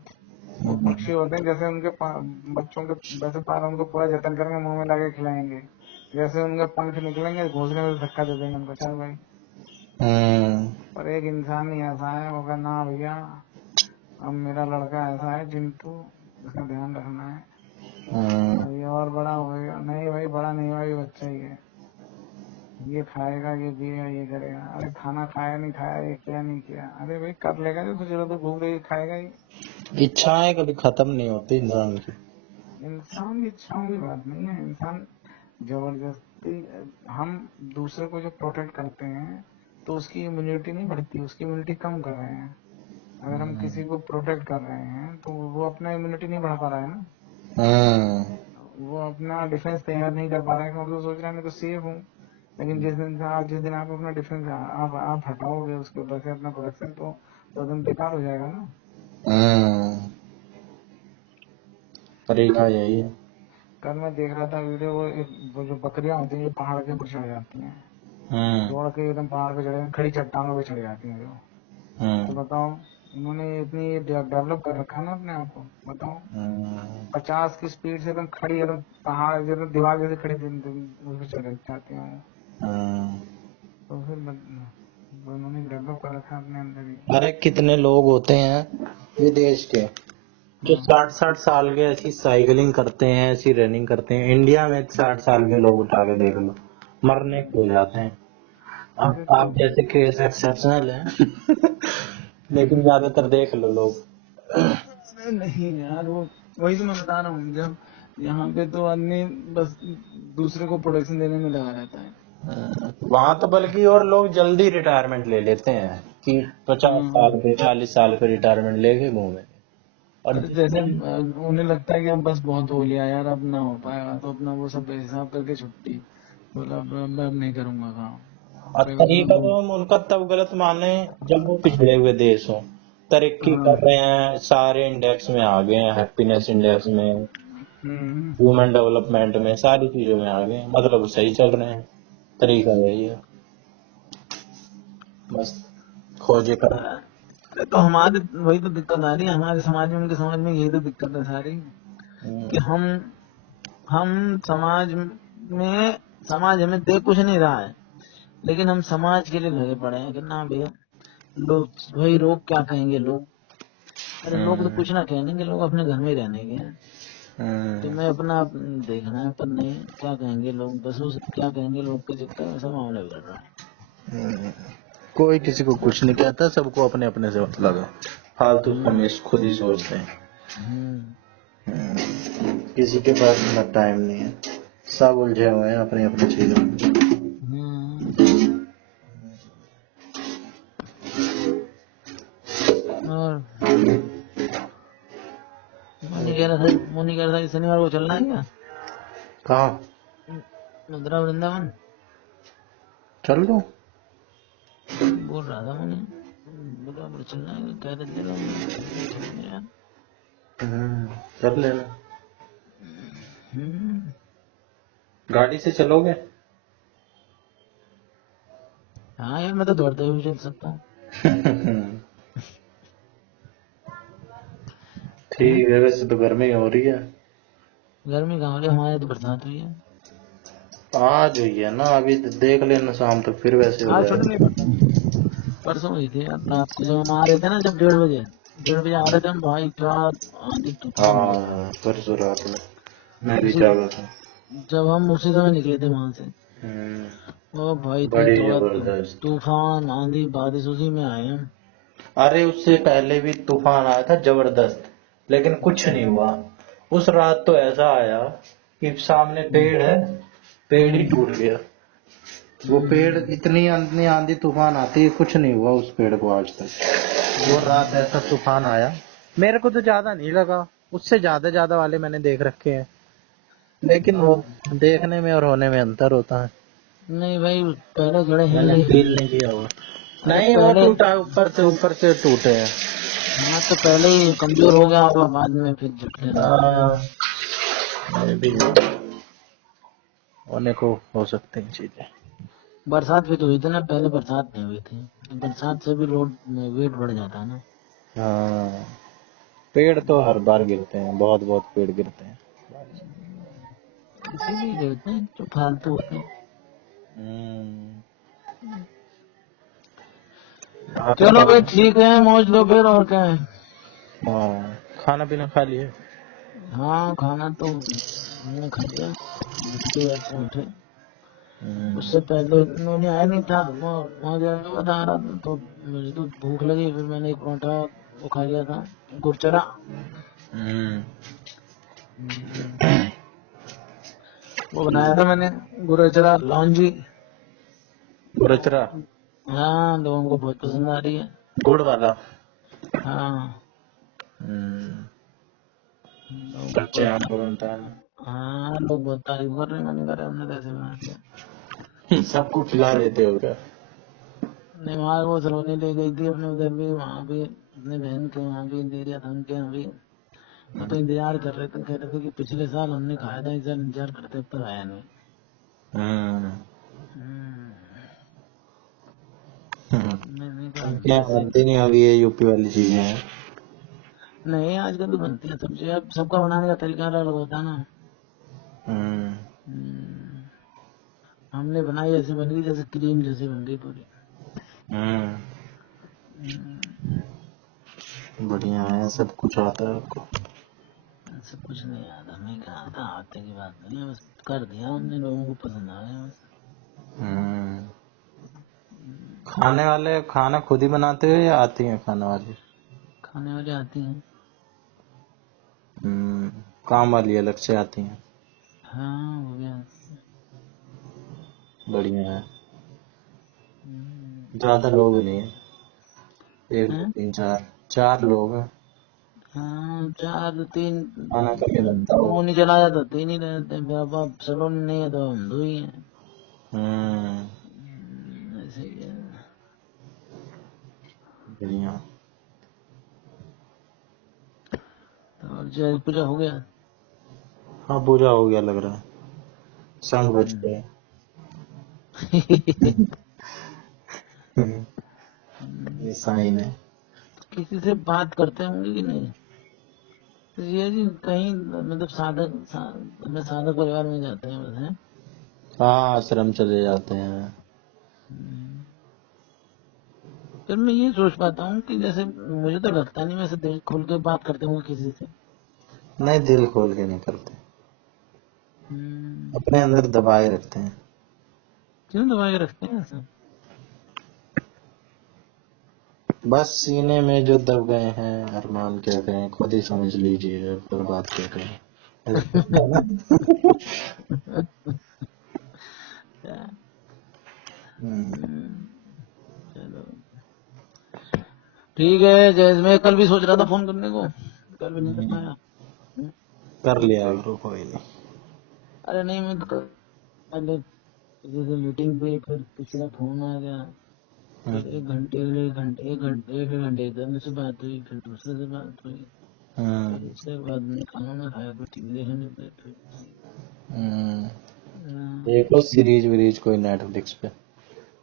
वो पक्षी होते हैं, जैसे उनके बच्चों के वैसे पालन उनको पूरा जतन करके मुंह में लाके खिलाएंगे, जैसे उनके पंख निकलेंगे घोंसले में धक्का दे देंगे उनको, चल भाई। पर एक इंसान ही ऐसा है, वो कहना ना भैया अब मेरा लड़का ऐसा है चिंटू, इसका ध्यान रखना है, ये और बड़ा होगा, नहीं भाई बड़ा नहीं हुआ, ये बच्चा ही है, ये खाएगा ये पिएगा ये करेगा, अरे खाना खाया नहीं खाया, ये किया नहीं किया, अरे भाई कर लेगा जो सोचेगा, तो भूख रही खाएगा ही। इच्छाएं कभी खत्म नहीं होती इंसान की। इंसान की इच्छाओं की बात नहीं है, इंसान जबरदस्ती, हम दूसरे को जो प्रोटेक्ट करते हैं तो उसकी इम्यूनिटी नहीं बढ़ती, उसकी इम्यूनिटी कम कर रहे हैं। अगर हम किसी को प्रोटेक्ट कर रहे हैं तो वो अपना इम्यूनिटी नहीं बढ़ा पा रहा है ना, वो अपना डिफेंस तैयार नहीं कर पा रहा है, क्योंकि वो सोच रहा है मैं तो सेफ हूँ। लेकिन जिस दिन आप अपना डिफेंस आप हटाओगे उसके ऊपर से अपना प्रोडक्शन, तो दिन बेकार हो जाएगा ना। तरीका यही है। कल मैं देख रहा था वीडियो, वो जो बकरियां होती हैं जो पहाड़ के ऊपर चढ़ जाती हैं, दौड़ के एकदम पहाड़ पे चढ़े, खड़ी चट्टानों पे चढ़ जाती हैं जो, तो बताओ उन्होंने इतनी डेवलप कर रखा है ना अपने आप को, बताओ 50 की स्पीड से एकदम खड़ी, एकदम पहाड़ जैसे दीवार जैसे खड़ी उस पे चढ़ जाती हैं, तो फिर उन्होंने डेवलप कर रखा है अपने अंदर ही। अरे कितने लोग होते हैं विदेश के जो 60-60 साल के ऐसी साइकिलिंग करते हैं, ऐसी रनिंग करते हैं, इंडिया में 60 साल के लोग उठा के देख लो, मरने को जाते हैं। अब आप जैसे केस एक्सेप्शनल है लेकिन ज्यादातर देख लो लोग। नहीं यार, वो वही तो मैं बता रहा हूँ, जब यहाँ पे तो आदमी बस दूसरे को प्रोटेक्शन देने में लगा रहता है। वहां तो बल्कि और लोग जल्दी रिटायरमेंट ले लेते हैं कि 50 साल पे 40 साल पे रिटायरमेंट लेके घूमे। और जैसे उन्हें लगता है कि अब बस बहुत हो लिया यार, अब ना हो पाएगा, तो अपना वो सब हिसाब करके छुट्टी, बोला अब नहीं करूंगा काम। और तरीका तो हम उनका तब गलत माने जब वो पिछड़े हुए देश हों, तरक्की कर रहे हैं, सारे इंडेक्स में आ गए हैं, हैप्पीनेस इंडेक्स में, ह्यूमन डेवलपमेंट में, सारी चीजों में आ गए हैं, मतलब सही चल रहे हैं। तरीका यही है, बस खोजे कर। तो हमारे वही तो दिक्कत आ रही है हमारे समाज में, उनके समाज में यही तो दिक्कत है सारी, कि हम समाज हमें दे कुछ नहीं रहा है, लेकिन हम समाज के लिए लगे पड़े हैं कि ना भैया, लोग भाई लोग क्या कहेंगे लोग, अरे लोग तो कुछ ना कहेंगे, लोग अपने घर में ही रहने के हैं, तो मैं अपना देखना है, पर नहीं क्या कहेंगे लोग, बस उस क्या कहेंगे लोग के चक्कर में सब मामला बिगड़ रहा है। कोई किसी को कुछ नहीं कहता, सबको अपने अपने से मतलब है, फालतू हमेशा खुद ही सोचते हैं। किसी के पास इतना टाइम नहीं है, सब उलझे हुए हैं अपनी अपनी चीजों में। कह रहा था, मुनि कह रहा था कि शनिवार को चलना है क्या कहाँ? मथुरा वृंदावन? चल दो। बोल रहा था मुनि, बोला बोले चलना है, कह रहे चलो, चलेंगे यार। कर लेना। हम्म, गाड़ी से चलोगे? हाँ यार मैं तो दौड़ते हुए चल सकता हूँ। ठीक है, वैसे तो गर्मी हो रही है। गर्मी कहाँ हो रही है, हमारे तो बरसात हुई है। आज हुई है ना, अभी तो देख लेना शाम तक फिर वैसे हो आज छोटे जाएगा। नहीं, परसों हुई थी यार रात को, जब हम आ रहे थे ना, जब 1:30 आ रहे थे हम, भाई क्या आंधी तूफान हुआ। हाँ, परसों रात में मैं भी उसी जागा था। जब हम उसी समय निकले थे वहां से, ओ भाई इतनी बड़ी तबाह जबरदस्त। तूफान आंधी बारिश, उसी में आए हम। अरे उससे पहले भी तूफान आया था जबरदस्त, लेकिन कुछ नहीं हुआ। उस रात तो ऐसा आया कि सामने पेड़ है, पेड़ ही टूट गया। वो पेड़, इतनी इतनी आंधी तूफान आती है, कुछ नहीं हुआ उस पेड़ को आज तक। वो रात ऐसा तूफान आया, मेरे को तो ज्यादा नहीं लगा, उससे ज्यादा वाले मैंने देख रखे हैं, लेकिन वो देखने में और होने में अंतर होता है। नहीं भाई पहले जड़े हिल मैंने गई। फील नहीं किया हुआ। अरे नहीं, वो पहले, टूटा, ऊपर से टूटे हैं। हाँ तो पहले ही कमजोर हो गया और बाद में फिर झटके मैं भी होने को हो सकते हैं चीजें। बरसात भी तो हुई थी ना, पहले बरसात नहीं हुई थी, तो बरसात से भी लोड वेट बढ़ जाता है ना। हाँ, पेड़ तो हर बार गिरते हैं, बहुत बहुत पेड़ गिरते हैं। इसीलिए गिरते हैं जो फालतू होते हैं। आप चलो क्या? भाई ठीक है, मौज लो फिर, और क्या है। हाँ, खाना पीना खा लिए? हाँ खाना तो हमने खा लिया, उठते वैसे उठे। उससे पहले मैंने आया नहीं था, वहाँ जाके बता रहा था, तो मुझे तो भूख लगी, फिर मैंने एक पराठा वो खा लिया था, गुरचरा। वो बनाया था मैंने, गुरचरा लौंजी। गुरचरा? हाँ लोगों को बहुत पसंद आ रही है। गुड़ वाला? हाँ लोगों को कच्चे आम का बनता है ना? हाँ लोग बहुत तारीफ कर रहे हैं, मैंने कहा हमने कैसे बना दिया। सबको खिला देते हो क्या? नहीं वहाँ वो सलोनी ले गई थी अपने उधर भी, वहाँ भी अपने बहन के वहाँ भी दे दिया था उनके यहाँ भी। वो तो इंतजार कर रहे थे, कह रहे थे कि पिछले साल हमने खाया था, इस साल इंतजार करते, अब तक आया नहीं। मैंने कहा क्या कैसे। बनती नहीं, अभी ये यूपी वाली चीजें हैं। नहीं आजकल तो बनती है सब्जी, अब सबका बनाने का तरीका अलग होता है ना। हमने बनाई ऐसे बन गई जैसे क्रीम जैसे बन गई पूरी। बढ़िया है, सब कुछ आता है आपको। सब कुछ नहीं आता, नहीं कहा था, आते की बात नहीं है, बस कर दिया हमने, लोगों को पसंद आ गया बस। खाने वाले खाना खुद ही बनाते हो या आती हैं खाने वाली? खाने वाले आती हैं। काम वाली अलग से आती हैं? हाँ हो गया। बढ़िया है। ज्यादा लोग नहीं है, एक दो हैं? तीन चार, चार लोग हैं। हाँ 4 3, खाना कभी बनता वो होगा। नहीं चला जाता, 3 ही रहते हैं, फिर अब सलोन नहीं है तो हम 2 ही हैं। ऐसे ही है। बढ़िया। तो और जय पूजा हो गया। हाँ, पूजा हो गया लग रहा है, संग बज गए। ये साइन है। किसी से बात करते होंगे कि नहीं, तो ये जी कहीं मतलब अपने साधक परिवार में जाते हैं बस, हैं। हाँ, आश्रम चले जाते हैं। फिर मैं ये सोच पाता हूँ कि जैसे मुझे तो लगता नहीं वैसे दिल खोल के बात करते होंगे किसी से। नहीं, दिल खोल के नहीं करते, हम्म, अपने अंदर दबाए रखते हैं। क्यों दबा के रखते हैं ऐसा। बस सीने में जो दब गए हैं, अरमान कहते हैं, खुद ही समझ लीजिए, पर बात कहते हैं। चलो ठीक है, जैसे मैं कल भी सोच रहा था फोन करने को, कल भी नहीं कर पाया। कर लिया करो, कोई नहीं। अरे नहीं, मैं तो पहले किसी से मीटिंग पे, फिर किसी का फोन आ गया, फिर एक घंटे इधर से बात हुई, फिर दूसरे से बात हुई, फिर उसके बाद में खाना ना खाया, फिर टीवी देखने बैठे। देखो सीरीज वीरीज कोई नेटफ्लिक्स पे।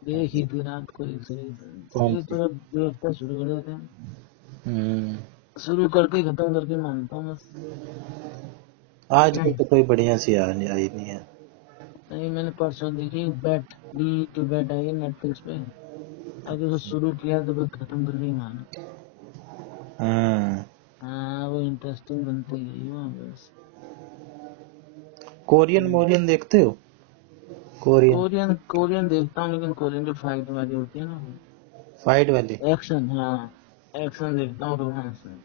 देखी थी रात को एक सीरीज, कौन सीरीज सी? तो देखता शुरू कर देते हैं, हम्म, शुरू करके खत्म करके मानता हूँ बस। आजकल तो कोई बढ़िया सी आई नहीं है। नहीं, मैंने परसों देखी, बैट डी टू बैट आई है नेटफ्लिक्स पे, अगर उसको शुरू किया तो बस खत्म करके ही माना। हाँ, वो इंटरेस्टिंग बनती गई वहाँ बस। कोरियन मोरियन देखते हो? कोरियन कोरियन देखता हूँ, लेकिन कोरियन जो फाइट वाली होती है ना, फाइट वाली? एक्शन, हाँ एक्शन देखता हूँ, रोमांस में।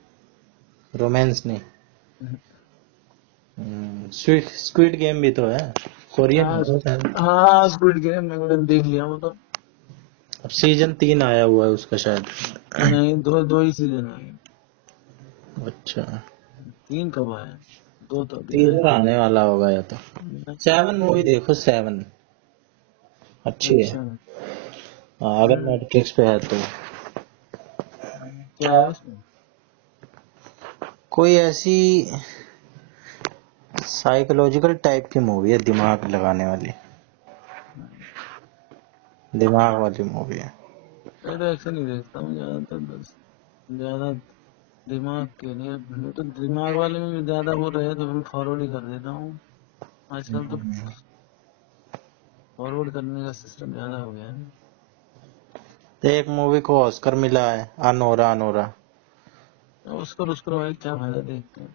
रोमांस नहीं। स्क्विड गेम भी तो है कोरियन हाँ है। हाँ, स्क्विड गेम मैंने देख लिया वो तो। अब सीजन 3 आया हुआ है उसका शायद। नहीं, दो ही सीजन है। अच्छा, 3 कब आया? 2 तो अभी आया। तीसरा आने वाला होगा या तो। 7 मूवी देखो, 7 अच्छी है। अच्छा, हाँ, अगर नेटफ्लिक्स पे है तो। क्या है उसमें? कोई ऐसी साइकोलॉजिकल टाइप की मूवी है, दिमाग लगाने वाली, दिमाग वाली मूवी है। मैं तो एक्शन नहीं देखता हूँ ज्यादातर, बस ज्यादा दिमाग के लिए, मैं तो दिमाग वाले में भी ज्यादा वो रहे तो फिर फॉरवर्ड ही कर देता हूँ। आजकल तो फॉरवर्ड करने का सिस्टम ज्यादा हो गया है। एक मूवी को ऑस्कर मिला है, अनोरा अनोरा। उसको भाई क्या फायदा देखते हैं।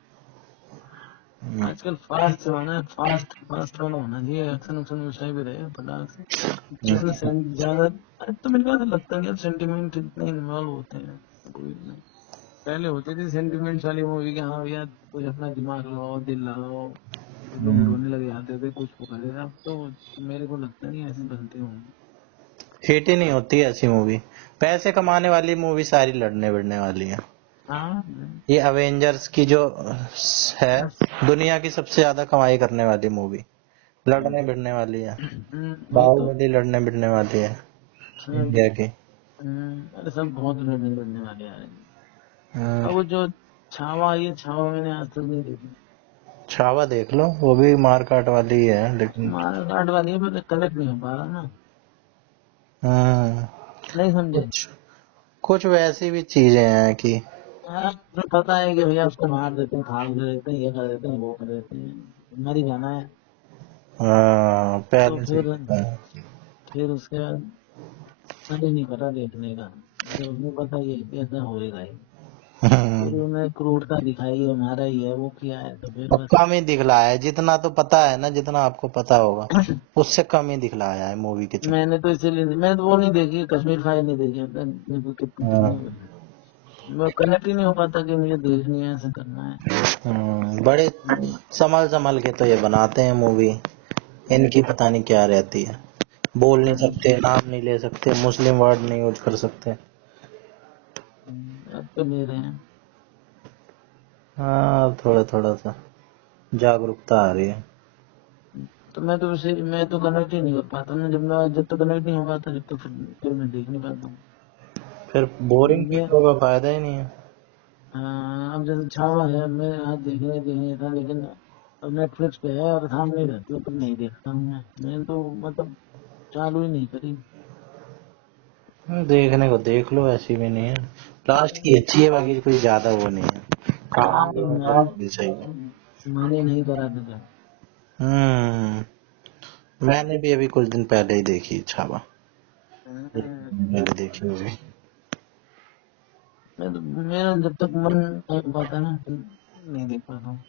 आजकल फास्ट जमाना है, फास्ट वाला होना चाहिए, एक्शन उक्शन में सही भी रहे फटाक से, जिसमें ज्यादा। तो मेरे को ऐसा लगता है यार, सेंटिमेंट इतने इन्वॉल्व होते हैं कोई नहीं। पहले होती थी सेंटिमेंट्स वाली मूवी के, हाँ भैया कुछ अपना दिमाग लगाओ, दिल लगाओ, लोग रोने लग जाते थे, कुछ वो करे। अब तो मेरे को लगता नहीं ऐसी बनती होंगी। हिट ही नहीं होती ऐसी मूवी। पैसे कमाने वाली मूवी सारी लड़ने भिड़ने वाली है। हाँ, ये अवेंजर्स की जो है, दुनिया की सबसे ज्यादा कमाई करने वाली मूवी, लड़ने भिड़ने वाली है। वही तो। बाहुबली लड़ने भिड़ने वाली है सब इंडिया की। अरे सब बहुत लड़ने लड़ने वाले आ रहे हैं। हम्म, अब वो जो छावा आई है, छावा मैंने आज तक नहीं देखी। छावा देख लो, वो भी मारकाट वाली ही है लेकिन। मार काट वाली है, पर कनेक्ट नहीं हो पा रहा ना, हम्म, नहीं समझे। कुछ कुछ वैसी भी चीजें हैं कि हाँ, तो पता है कि भैया उसको मार देते हैं, फाड़ देते हैं, ये कर देते हैं, वो कर देते हैं, मर ही जाना है। तो पहले से फिर पता है। उसके बाद मन ही नहीं करा देखने का, जब उसने पता ये कि ऐसा होएगा ही। फिर उन्हें क्रूरता दिखाई है, मारा ही है, वो किया है, तो फिर तो बस। कम ही दिखलाया है, जितना तो पता है ना, जितना आपको पता होगा उससे कम ही दिखलाया है मूवी के चक्कर। मैंने तो इसीलिए, मैंने तो वो नहीं देखी, कश्मीर फाइल नहीं देखी, मेरे को कितनी वो कनेक्ट ही नहीं हो पाता कि मुझे देखनी है, ऐसा करना है। बड़े संभल संभल के तो ये बनाते हैं मूवी, इनकी पता नहीं क्या रहती है। बोल नहीं सकते, नाम नहीं ले सकते, मुस्लिम वर्ड नहीं यूज कर सकते। अब तो ले रहे हैं। हाँ, थोड़ा थोड़ा सा जागरूकता आ रही है। तो मैं तो कनेक्ट ही नहीं कर पाता ना, जब तक कनेक्ट नहीं हो पाता, जब तक फिर मैं देख नहीं पाता हूँ। फिर बोरिंग ये फील होगा, फायदा ही नहीं है। हाँ, अब जैसे छावा है, मैं आज देखने था, लेकिन अब नेटफ्लिक्स पे है और सामने रहती है, तो नहीं देखता हूँ मैंने तो मतलब चालू ही नहीं करी। देखने को देख लो, ऐसी भी नहीं है। लास्ट की अच्छी है, बाकी कोई ज्यादा वो नहीं है। हाँ, तो काम भी सही है। मन ही नहीं करा था। मैंने भी अभी कुछ दिन पहले ही देखी छावा, मैंने देखी होगी। मेरा जब तक मन नहीं हो पाता ना, तो नहीं देख पाता हूँ।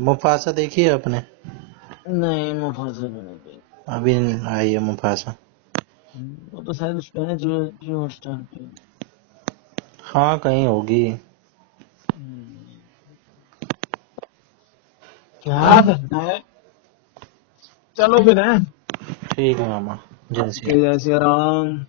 मुफासा देखी है आपने? नहीं, मुफासा भी नहीं देखी। अभी आई है मुफासा। वो तो शायद उस पे है, जियो हॉटस्टार पे। हाँ, कहीं होगी। क्या करना है, चलो फिर है। ठीक है मामा, जय श्री जय श्री राम। राम।